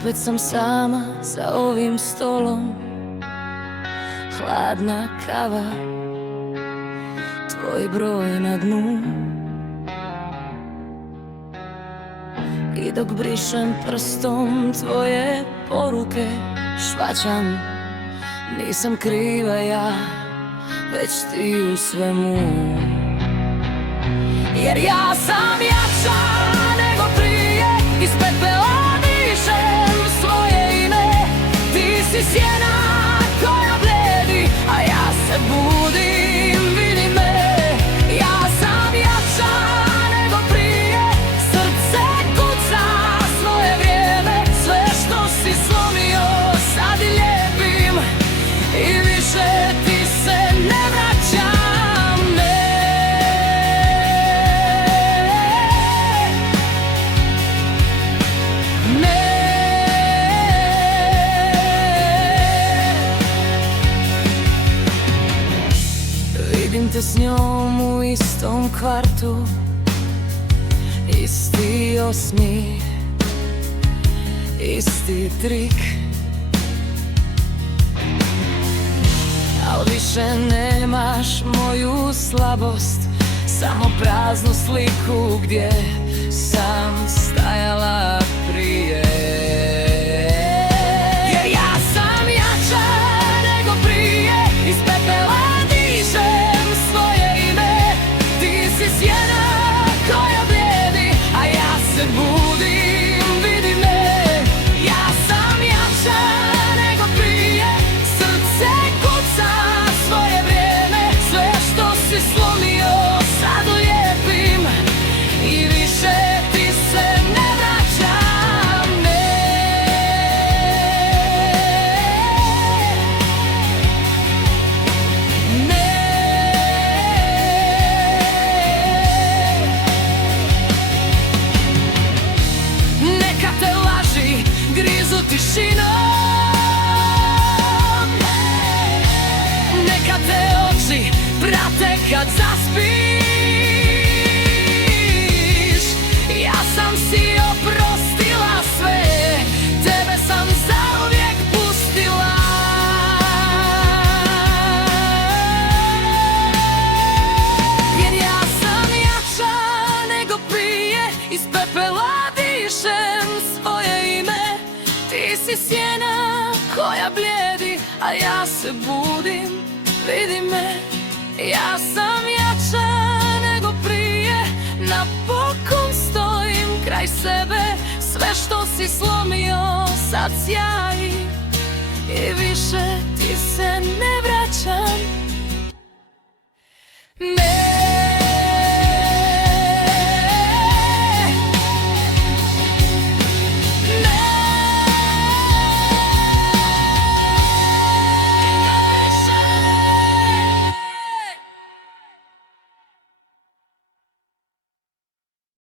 Opet sam sama za ovim stolom, hladna kava, tvoj broj na dnu. I dok brišem prstom tvoje poruke, shvaćam, nisam kriva ja, već ti u svemu. Jer ja sam jača nego prije, iz pepela dišem svoje ime. Ti si sjena koja bledi, a ja se budim, vidi me. Ja sam jača nego prije, srce kuca svoje vrijeme. Sve što si slomio sad lijepim i više ti se ne vraćam. Vidim te s njom u istom kvartu, isti osmijeh, isti trik. Al više nemaš moju slabost, samo praznu sliku gdje sam stajala prije. Jer ja sam jača nego prije, iz pepela dišem svoje ime. Ti si sjena koja blijedi, a ja se budim, vidi me. Ja sam jača nego prije, srce kuca svoje vrijeme. Sve što si slomio sad lijepim i više ti se ne vraćam, ne. Neka te laži grizu tišinom, neka te oči prate kad zaspiš. Ja sam si oprostila sve, tebe sam zauvijek pustila. Jer ja sam jača nego prije, iz pepela dišem svoje ime. Ti si sjena koja blijedi, a ja se budim, vidi me. Ja sam jača nego prije, napokon stojim kraj sebe. Sve što si slomio sad sjaji i više ti se ne vraćam.